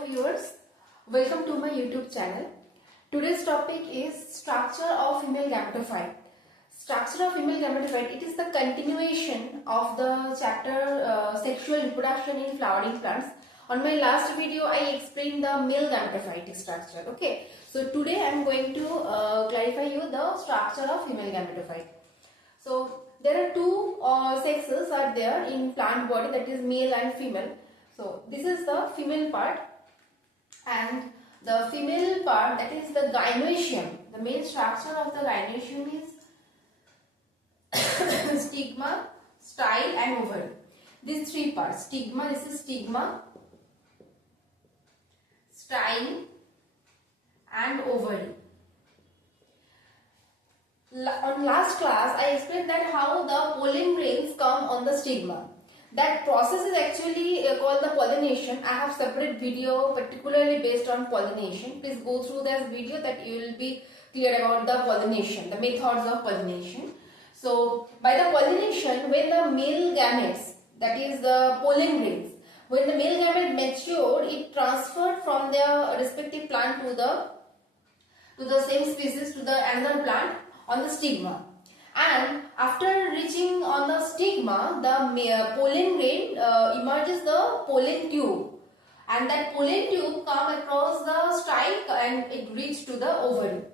Hello viewers, welcome to my YouTube channel. Today's topic is structure of female gametophyte. Structure of female gametophyte, it is the continuation of the chapter sexual reproduction in flowering plants. On my last video I explained the male gametophyte structure. Okay, so today I am going to clarify you the structure of female gametophyte. So there are two sexes are there in plant body, that is male and female. So this is the female part, and the female part, that is the gynoecium. The main structure of the gynoecium is stigma, style and ovule. These three parts. Stigma, this is stigma, style and ovule. On last class I explained that how the pollen grains come on the stigma. That process is actually called the pollination. I have separate video particularly based on pollination. Please go through this video that you will be clear about the pollination, the methods of pollination. So by the pollination, when the male gametes, that is the pollen grains, when the male gamete matured, it transferred from their respective plant to the same species to the another plant on the stigma. And after reaching on the stigma, the pollen grain emerges the pollen tube, and that pollen tube comes across the style and it reaches to the ovary.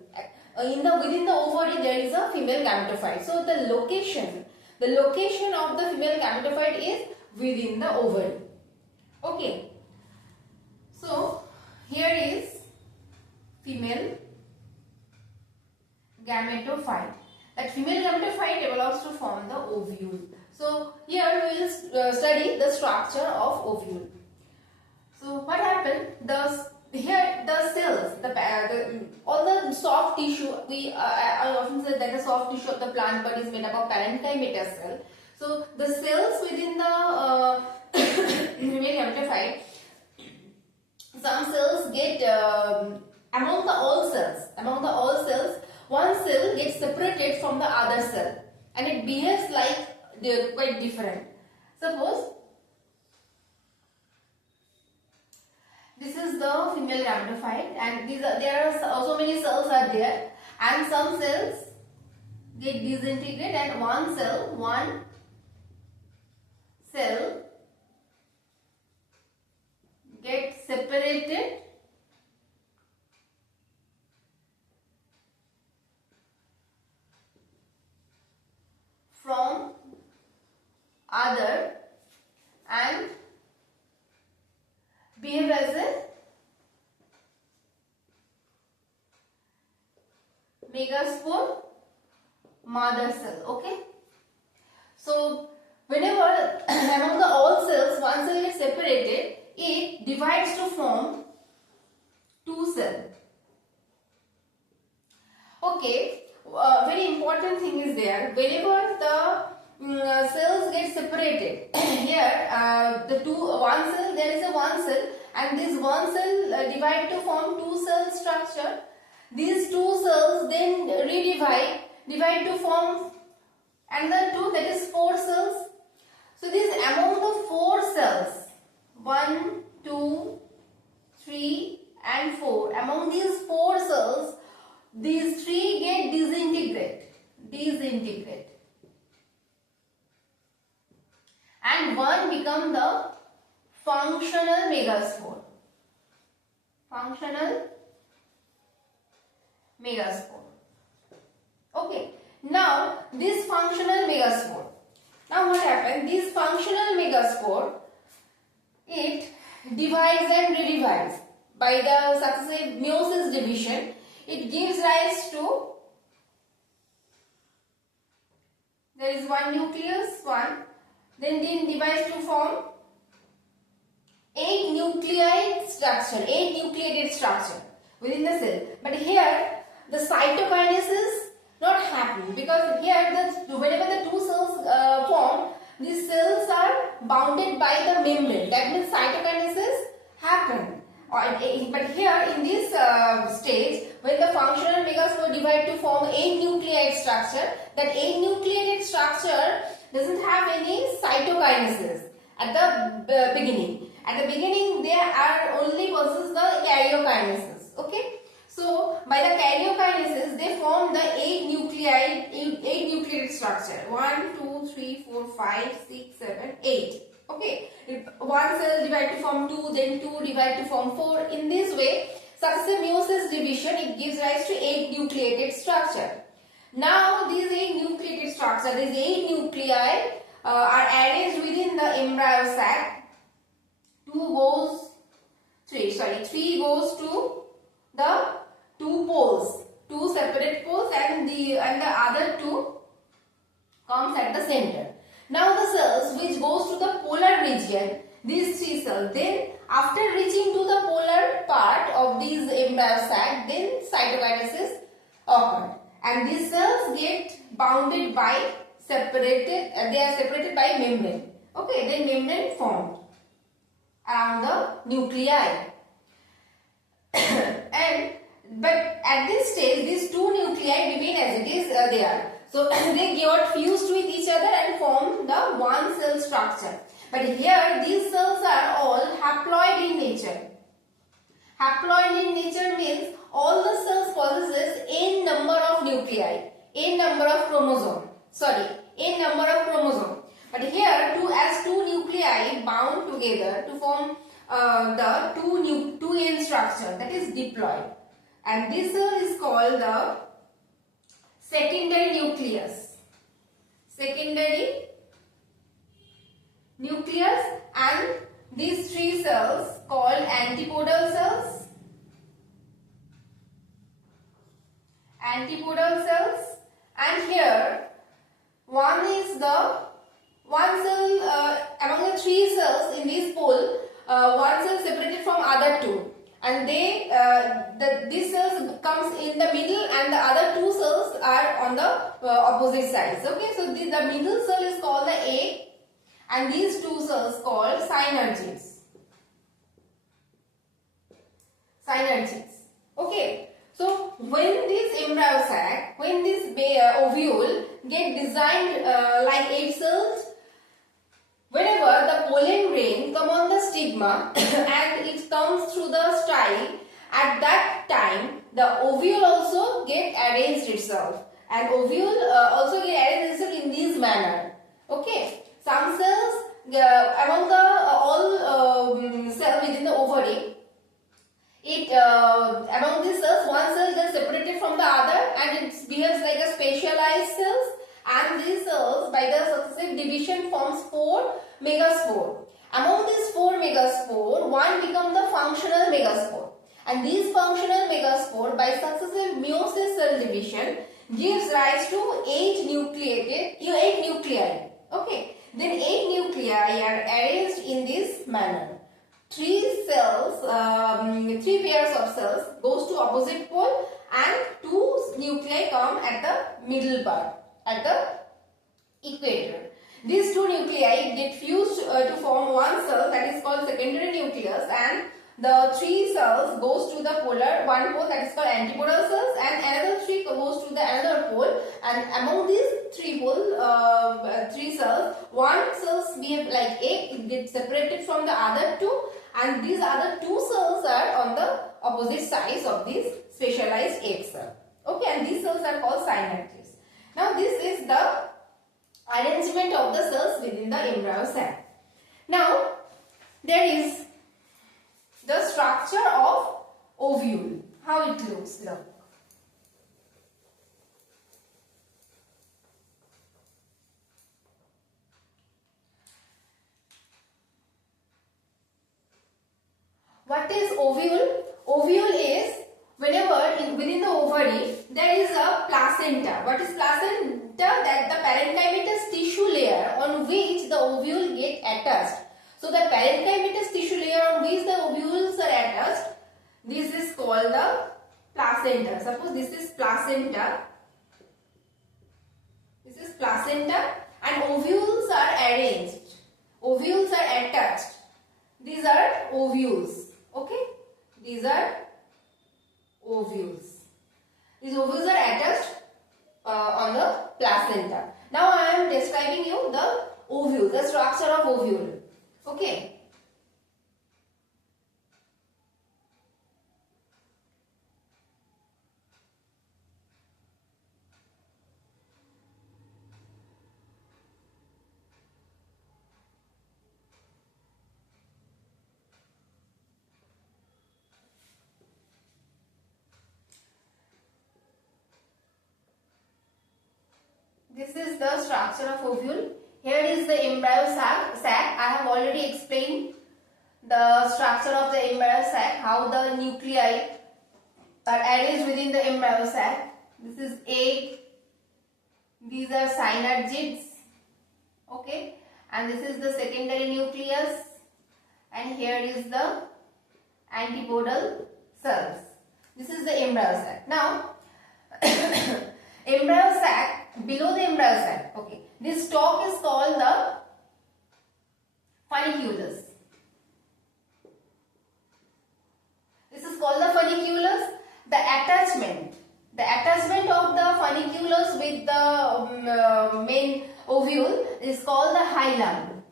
Within the ovary there is a female gametophyte. So the location of the female gametophyte is within the ovary. Okay. So here is female gametophyte. That female gametophyte develops to form the ovule. So here we will study the structure of ovule. So what happened? Here the cells, all the soft tissue. I often say that the soft tissue of the plant body is made up of parenchyma metacell. So the cells within the female gametophyte, some cells get among all cells. One cell gets separated from the other cell and it behaves like they are quite different. Suppose this is the female gametophyte, and there are so many cells are there, and some cells get disintegrated and one cell gets separated from other and behave as a megaspore mother cell. Okay. So whenever among the all cells one cell gets separated, it divides to form two cells. Okay. Very important thing is there. Whenever the cells get separated, here there is a one cell, and this one cell divide to form two cell structure. These two cells then divide to form another two, that is four cells. So this among the four cells, 1, 2, 3 and 4, among these four cells, these three get disintegrate, and one become the functional megaspore. Okay. Now this functional megaspore. Now what happens? This functional megaspore, it divides and redivides by the successive meiosis division. It gives rise to, there is one nucleus, then divides to form 8 nucleated structure within the cell. But here the cytokinesis not happening, because here whenever the two cells form, these cells are bounded by the membrane. That means cytokinesis happen. But here in this stage, when the functional megaspore divide to form 8 nucleated structure, that 8 nucleated structure doesn't have any cytokinesis at the beginning, At the beginning, they are only possess the karyokinesis. Okay. So by the karyokinesis, they form the 8 nucleated structure. 1, 2, 3, 4, 5, 6, 7, 8. Okay. One cell divide to form 2, then 2 divide to form 4. In this way, successive meiosis division, it gives rise to 8 nucleated structure. Now these 8 nucleated structure, these 8 nuclei are arranged within the embryo sac. 3 goes to the 2 poles, 2 separate poles, and the other 2 comes at the center. Now the cells which goes to the polar region, these 3 cells, then after reaching to the polar part of these embryo sac, then cytokinesis occurred, and these cells get bounded by separated. They are separated by membrane. Okay, then membrane formed around the nuclei. But at this stage, these 2 nuclei remain as it is there. So they got fused with each other and form the one cell structure. But here these cells are all haploid in nature. Haploid in nature means all the cells possesses n number of nuclei, n number of chromosome. N number of chromosome. But here as two nuclei bound together to form the 2n structure, that is diploid. And this cell is called the secondary nucleus. Secondary nucleus, and these 3 cells called antipodal cells. Antipodal cells, and here one cell among the 3 cells in this pole, one cell separated from other 2, and these cells comes in the middle, and the other 2 cells are on the opposite sides. Okay, so the middle cell is called the egg, and these 2 cells called synergids. Okay, so when this embryo sac, when this ovule get designed like 8 cells, whenever the pollen grain come on the stigma and it comes through the style, at that time the ovule also get arranged itself, and ovule also get arranged itself in this manner. Okay, some cells among the all cell within the ovary, among these cells, one cell gets separated from the other, and it behaves like a specialized cells, and these cells by the successive division forms 4 megaspore. Among these 4 megaspore, one becomes the functional megaspore, and these functional megaspore by successive meiosis cell division gives rise to 8 nuclei. Okay, then 8 nuclei are arranged in this manner. 3 pairs of cells goes to opposite pole, and 2 nuclei come at the middle part, at the equator. These 2 nuclei get fused to form one cell, that is called secondary nucleus, and the 3 cells goes to the one pole, that is called antipodal cells, and another 3 goes to the another pole, and among these 3 cells, one cells behave like egg, it gets separated from the other 2, and these other 2 cells are on the opposite sides of this specialized egg cell. Okay, and these cells are called synergids. Now this is the arrangement of the cells within the embryo sac. Now there is the structure of ovule. How it looks now. What is ovule? Ovule is whenever within the ovary there is a placenta. What is placenta? That the parenchymatous tissue layer on which the ovule get attached. So the parenchymatous tissue layer on which the ovules are attached, this is called the placenta. Suppose this is placenta. This is placenta, and ovules are arranged. Ovules are attached. These are ovules. Okay, these are ovules. These ovules are attached on the placenta. Now I am describing you the ovule, the structure of ovule. Okay. structure of ovule. Here is the embryo sac. I have already explained the structure of the embryo sac, how the nuclei are arranged within the embryo sac. This is egg, these are synergids, okay, and this is the secondary nucleus, and here is the antipodal cells. This is the embryo sac. Now, embryo sac, below the embryo sac, okay, this stalk is called the funiculus. This is called the funiculus. The attachment of the funiculus with the main ovule is called the hilum.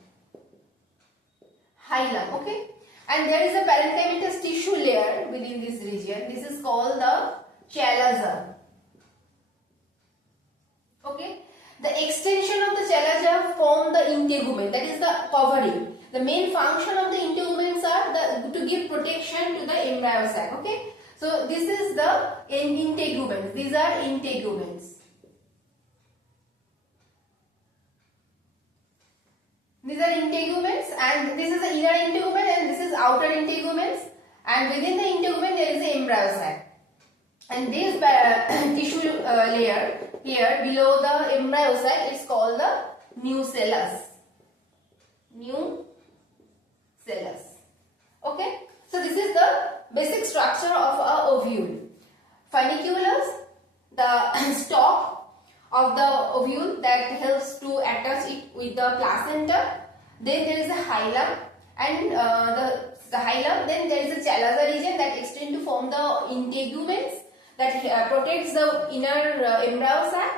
Okay, and there is a parenchymatous tissue layer within this region. This is called the chalaza. Okay, the extension of the chalaza form the integument, that is the covering. The main function of the integuments are to give protection to the embryo sac. Okay, so this is the integuments. These are integuments. These are integuments, and this is the inner integument and this is outer integuments, and within the integument there is the embryo sac. And this tissue layer here below the embryo sac is called the nucellus. Okay, so this is the basic structure of a ovule. Funiculus, the stalk of the ovule that helps to attach it with the placenta. Then there is a hilum, and the hilum. Then there is a chalaza region that extends to form the integuments that protects the inner embryo sac.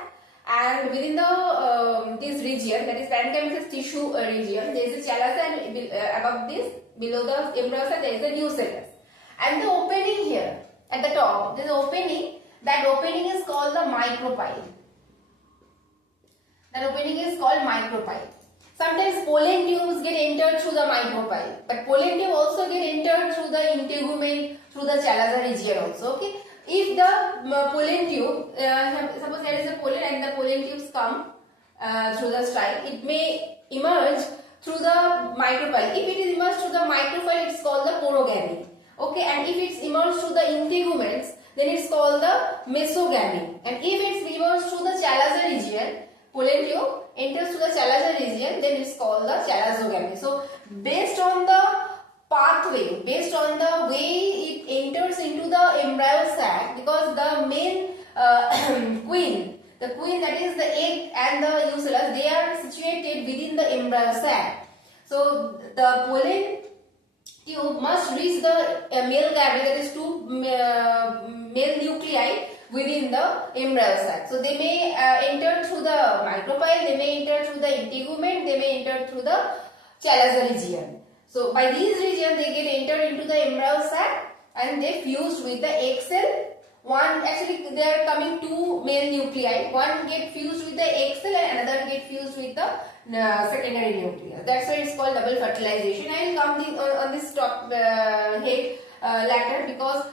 And within the this region, that is parenchymatous tissue region, there is a chalaza, and above this, below the embryo sac, there is a nucellus. And the opening here at the top, there is an opening. That opening is called the micropyle. That opening is called micropyle. Sometimes pollen tubes get entered through the micropyle, but pollen tube also get entered through the integument, through the chalaza region also. Okay. If the pollen tube, suppose there is a pollen and the pollen tubes come through the style, it may emerge through the micropyle. If it is emerged through the micropyle, it's called the porogamy. Okay, and if it's emerged through the integuments, then it's called the mesogamy. And if it's emerged through the chalaza region, pollen tube enters through the chalaza region, then it's called the chalazogamy. So, based on the pathway, based on the way it enters into the embryo sac, because the main queen, that is the egg and the nucellus, they are situated within the embryo sac. So the pollen tube must reach the male gamete, that is two male nuclei within the embryo sac. So they may enter through the micropyle, they may enter through the integument, they may enter through the chalaza region. So by these regions they get entered into the embryo sac and they fuse with the egg cell. Actually there are coming two male nuclei. One get fused with the egg cell and another get fused with the secondary nucleus. That's why it's called double fertilization. I will come on this top head later, because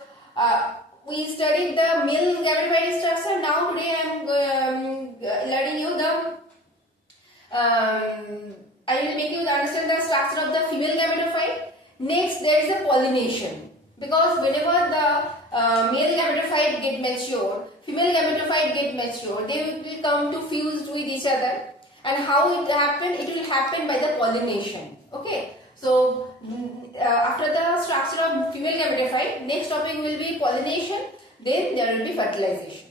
we studied the male gametophyte structure. Now today I am learning you I will make you understand the structure of the female gametophyte. Next, there is a pollination, because whenever the male gametophyte get mature, female gametophyte get mature, they will come to fuse with each other. And how it happen? It will happen by the pollination. Okay. So after the structure of female gametophyte, next topic will be pollination. Then there will be fertilization.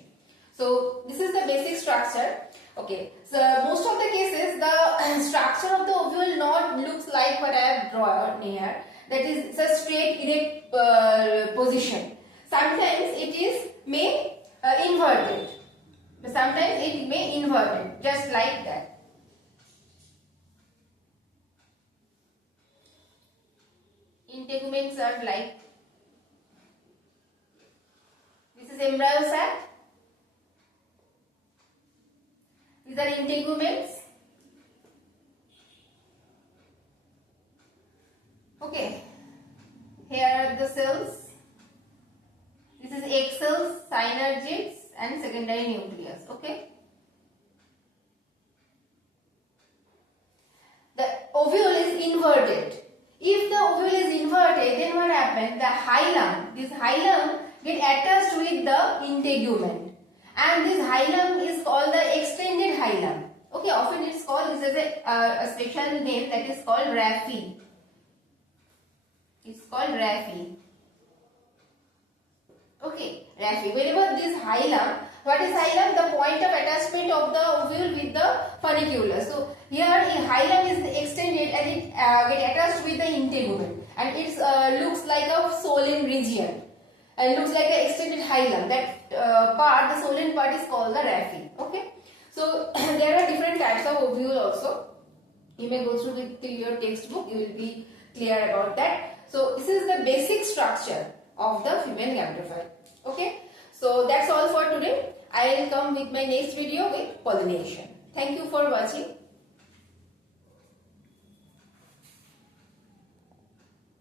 So this is the basic structure. Okay, so most of the cases the structure of the ovule not looks like what I have drawn here. That is a straight erect position. Sometimes it may inverted. Sometimes it may inverted, just like that. Integuments are like this is embryo sac. These are integuments. Okay. Here are the cells. This is egg cells, synergids, and secondary nucleus. Okay. what happens, the hilum, this hilum get attached with the integument, and this hilum is called the extended hilum. Okay, often it's called, this is a special name that is called raphe. It's called raphe. Okay, raphe. Whenever this hilum, what is hilum? The point of attachment of the ovule with the funiculus. So here hilum is extended and it get attached with the integument, and it looks like a solen region and looks like an extended hilum. That part, the solen part, is called the raphe. Okay. So there are different types of ovule also. You may go through with your textbook. You will be clear about that. So this is the basic structure of the female gametophyte. Okay. So that's all for today. I will come with my next video with pollination. Thank you for watching.